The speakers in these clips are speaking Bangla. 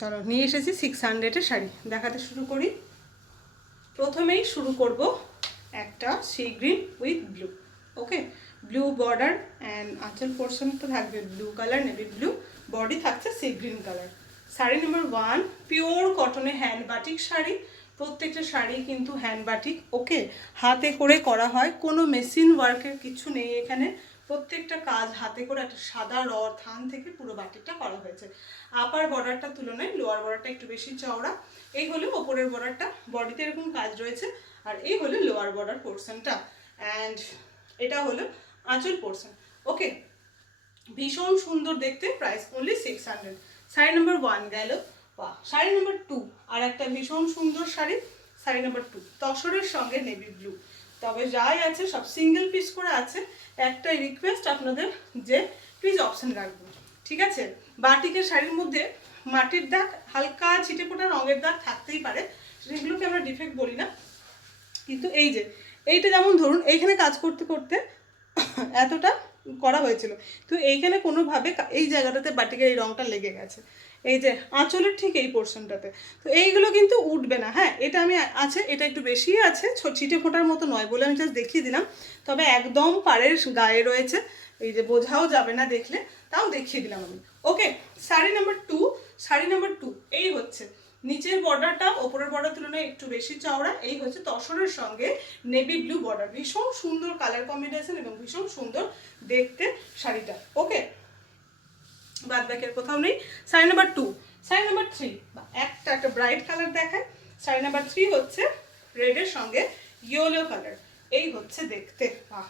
চলো নিয়ে এসেছি 600-এর শাড়ি, দেখাতে শুরু করি। প্রথমেই শুরু করব একটা sea green with blue. Okay, blue border and আঁচল পোর্শনটা থাকবে blue colour, navy blue, body থাকছে sea green colour. Sari number 1 pure কটনে হ্যান্ড বাটিক শাড়ি। প্রত্যেকটা শাড়ি কিন্তু হ্যান্ড বাটিক। ওকে, হাতে করে করা হয়, কোনো মেশিন ওয়ার্কের কিছু নেই এখানে। প্রত্যেকটা কাজ হাতে করে একটা সাদা থান থেকে পুরো বাটিকটা করা হয়েছে। আপার বর্ডারটার তুলনায় লোয়ার বর্ডারটা একটু বেশি চওড়া। এই হলো ওপরের বর্ডারটা, বডিতে এরকম কাজ রয়েছে। আর এই হলো লোয়ার বর্ডার পোর্শনটা, অ্যান্ড এটা হলো আঁচল পোর্শন। ওকে, ভীষণ সুন্দর দেখতে, প্রাইস অনলি 600। শাড়ি নাম্বার 1 গেল। বাহ, শাড়ি নাম্বার 2 আর একটা ভীষণ সুন্দর শাড়ি। শাড়ি নাম্বার 2 তসরের সঙ্গে নেভি ব্লু, তবে যাই আছে সব সিঙ্গেল পিস করে আছে। একটাই রিকোয়েস্ট আপনাদের যে প্লিজ অপশন রাখবেন, ঠিক আছে? বাটিকের শাড়ির মধ্যে মাটির দাগ, হালকা ছিটে ফোটা রঙের দাগ থাকতেই পারে, সেগুলোকে আমরা ডিফেক্ট বলি না। কিন্তু এই যে এইটা যেমন ধরুন এইখানে কাজ করতে করতে এতটা করা হয়েছিল, তো এইখানে কোনোভাবে এই জায়গাটাতে বাটিকের এই রঙটা লেগে গেছে, এই যে আঁচলের ঠিক এই পোর্শনটাতে। তো এইগুলো কিন্তু উঠবে না। হ্যাঁ, এটা আমি আছে, এটা একটু বেশি আছে, ছিটে ফোটার মতো নয় বলে আমি জাস্ট দেখিয়ে দিলাম। তবে একদম পাড়ের গায়ে রয়েছে, এই যে বোঝাও যাবে না দেখলে, তাও দেখিয়ে দিলাম আমি। ওকে, শাড়ি নাম্বার 2। শাড়ি নাম্বার 2 এই হচ্ছে নিচের বর্ডারটা ওপরের বর্ডার তুলনায় একটু বেশি চওড়া। এই হচ্ছে তসরের সঙ্গে নেভি ব্লু বর্ডার, ভীষণ সুন্দর কালার কম্বিনেশন এবং ভীষণ সুন্দর দেখতে শাড়িটা। ওকে, বাদ বাকি আর কোথাও নেই। শাড়ি নাম্বার 2। শাড়ি নাম্বার 3 একটা ব্রাইট কালার দেখায়। শাড়ি নাম্বার 3 হচ্ছে রেডের সঙ্গে ইয়েলো কালার। এই হচ্ছে দেখতে, বাহ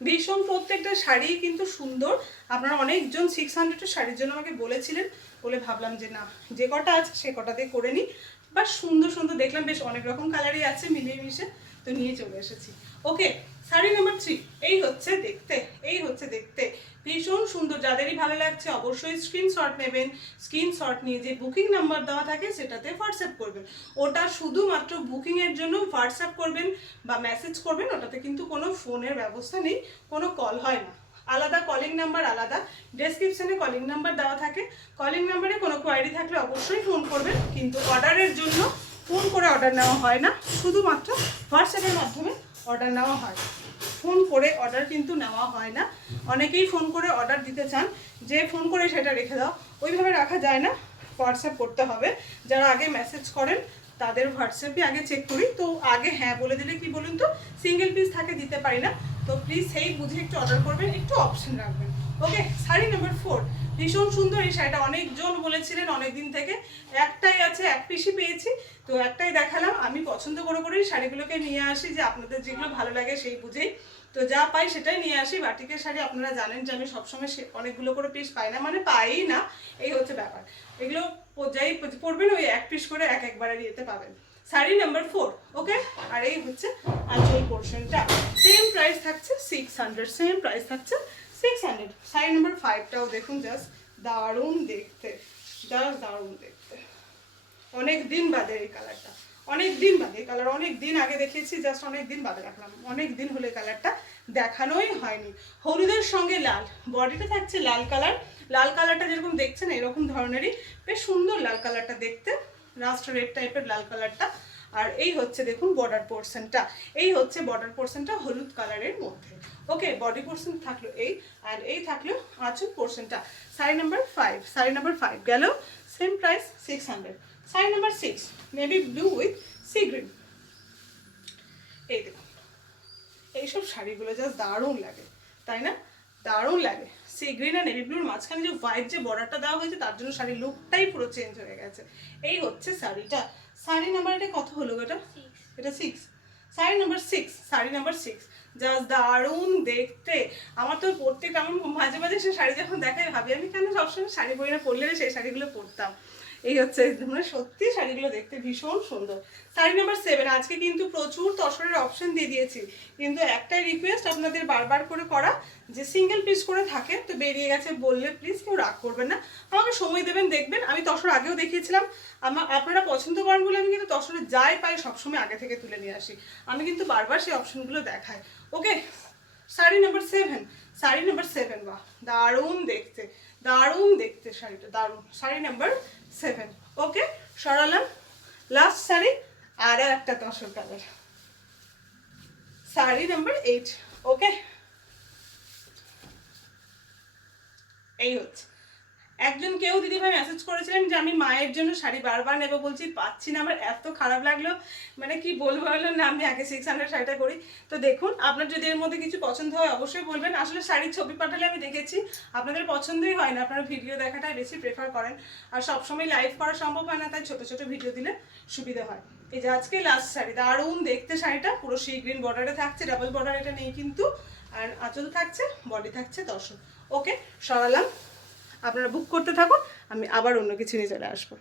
ভীষণ, প্রত্যেকটা শাড়ি কিন্তু সুন্দর। আপনারা অনেকজন 600-এর শাড়ির জন্য আমাকে বলেছিলেন, বলে ভাবলাম যে না, যে কটা আছে সে কটাতে করে নিই। বাট সুন্দর সুন্দর দেখলাম, বেশ অনেক রকম কালারই আছে মিলিয়ে মিশে, তো নিয়ে চলে এসেছি। ওকে, শাড়ি নাম্বার 3 এই হচ্ছে দেখতে, এই হচ্ছে দেখতে ভীষণ সুন্দর। যাদেরই ভালো লাগছে অবশ্যই স্ক্রিনশট নেবেন। স্ক্রিনশট নিয়ে যে বুকিং নাম্বার দেওয়া থাকে সেটাতে হোয়াটসঅ্যাপ করবেন। ওটা শুধুমাত্র বুকিংয়ের জন্য হোয়াটসঅ্যাপ করবেন বা মেসেজ করবেন, ওটাতে কিন্তু কোনো ফোনের ব্যবস্থা নেই, কোনো কল হয় না। আলাদা কলিং নাম্বার, আলাদা ডেসক্রিপশানে কলিং নাম্বার দেওয়া থাকে। কলিং নাম্বারে কোনো কোয়ারি থাকলে অবশ্যই ফোন করবেন, কিন্তু অর্ডারের জন্য ফোন করে অর্ডার নেওয়া হয় না, শুধুমাত্র হোয়াটসঅ্যাপের মাধ্যমে অর্ডার নেওয়া হয়। ফোন করে অর্ডার কিন্তু নেওয়া হয় না। অনেকেই ফোন করে অর্ডার দিতে চান, যে ফোন করে সেটা রেখে দাও, ওইভাবে রাখা যায় না, হোয়াটসঅ্যাপ করতে হবে। যারা আগে মেসেজ করেন তাদের হোয়াটসঅ্যাপে আগে চেক করি, তো আগে হ্যাঁ বলে দিলে কি বলুন তো, সিঙ্গেল পিস থাকে দিতে পারি না, তো প্লিজ সেই বুঝে একটু অর্ডার করবেন, একটু অপশন রাখবেন। ওকে, শাড়ি নাম্বার 4 ভীষণ সুন্দর। এই শাড়িটা অনেকজন বলেছিলেন অনেক দিন থেকে, একটাই আছে, এক পিসই পেয়েছি, তো একটাই দেখালাম। আমি পছন্দ করে করেই শাড়িগুলোকে নিয়ে আসি, যে আপনাদের যেগুলো ভালো লাগে সেই বুঝেই, তো যা পাই সেটাই নিয়ে আসি। বাটিকের শাড়ি আপনারা জানেন যে আমি সবসময় অনেকগুলো করে পিস পাই না, মানে পাই না, এই হচ্ছে ব্যাপার। এগুলো যাই পড়বেন ওই এক পিস করে একবারে দিতে পাবেন। শাড়ি নাম্বার 4। ওকে, আর এই হচ্ছে আঁচল পোর্শনটা, সেম প্রাইস থাকছে 600, সেম প্রাইস থাকছে 600। শাড়ি নাম্বার 5টাও দেখুন, জাস্ট দারুণ দেখতে, জাস্ট দারুণ দেখতে। অনেক দিন বাদে এই কালারটা, অনেক দিন বাদে এই কালার, অনেক দিন আগে দেখিয়েছি, জাস্ট অনেক দিন বাদে রাখলাম, অনেক দিন হলে কালারটা দেখানোই হয়নি। হলুদের সঙ্গে লাল, বডিটা থাকছে লাল কালার। লাল কালারটা যেরকম দেখছেন এরকম ধরনেরই বেশ সুন্দর লাল কালারটা দেখতে, লাস্ট রেড টাইপের লাল কালারটা। আর এই হচ্ছে দেখুন বর্ডার পোর্শনটা, এই হচ্ছে বর্ডার পোর্শনটা হলুদ কালারের মধ্যে। ওকে, বডি পোর্শন থাকলো এই, আর এই থাকলো আঁচল পোর্শনটা। শাড়ি নাম্বার 5, শাড়ি নাম্বার 5 গেল, same price 600। Sari number 6 navy blue with sea green. এই দেখুন, এইসব শাড়িগুলো জাস্ট দারুণ লাগে, তাই না? দারুণ লাগে। সি গ্রিন আর নেভি ব্লুর মাঝখানে যে হোয়াইট যে বর্ডারটা দেওয়া হয়েছে, তার জন্য শাড়ির লুকটাই পুরো চেঞ্জ হয়ে গেছে। এই হচ্ছে শাড়িটা। শাড়ি নাম্বার এটা কত হলো এটা? এটা 6। Sari number 6, sari number 6 just দারুণ দেখতে। আমার তো প্রত্যেকটা, আমার মাঝে মাঝে সে শাড়ি যখন দেখায় ভাবি আমি কেন সবসময় শাড়ি পরি না, পরলে সেই শাড়িগুলো পরতাম। এই হচ্ছে, মানে সত্যি শাড়িগুলো দেখতে ভীষণ সুন্দর। শাড়ি নাম্বার 7, আজকে কিন্তু প্রচুর তসরের অপশন দিয়ে দিয়েছি, কিন্তু একটাই রিকোয়েস্ট আপনাদের বারবার করে করা, যে সিঙ্গেল পিস করে থাকে তো বেরিয়ে গেছে বললে প্লিজ কেউ রাগ করবেন না, আমাকে সময় দেবেন, দেখবেন। আমি তসর আগেও দেখিয়েছিলাম, আপনারা পছন্দ করেন বলে আমি কিন্তু তসরে যাই পাই সবসময় আগে থেকে তুলে নিয়ে আসি, আমি কিন্তু বারবার সেই অপশনগুলো দেখাই। ওকে, শাড়ি নাম্বার 7, শাড়ি নাম্বার 7 বাহ দারুণ দেখতে, দারুণ দেখতে শাড়িটা, দারুণ। শাড়ি নাম্বার 7। ওকে, সরালাম। লাস্ট শাড়ি, আরও একটা তসর কালার, শাড়ি নাম্বার 8। ওকে, এই হচ্ছে। একজন কেউ দিদিভাই মেসেজ করেছিলেন যে আমি মায়ের জন্য শাড়ি বারবার নেবো, বলছি পাচ্ছি না, আমার এত খারাপ লাগলো, মানে কি বলবো, হলো না আমি আগে 600 শাড়িটা করি। তো দেখুন, আপনার যদি এর মধ্যে কিছু পছন্দ হয় অবশ্যই বলবেন। আসলে শাড়ির ছবি পাঠালে আমি দেখেছি আপনাদের পছন্দই হয় না, আপনারা ভিডিও দেখাটাই বেশি প্রেফার করেন, আর সবসময় লাইভ করা সম্ভব হয় না, তাই ছোটো ছোটো ভিডিও দিলে সুবিধা হয়। এই যে আজকে লাস্ট শাড়ি, দারুণ দেখতে শাড়িটা, পুরো সি গ্রিন বর্ডারে থাকছে, ডাবল বর্ডার এটা নেই কিন্তু, আর আঁচল থাকছে, বডি থাকছে দর্শন। ওকে, সরালাম। আপনারা বুক করতে থাকুন, আমি আবার অন্য কিছু নিয়ে চলে আসবো।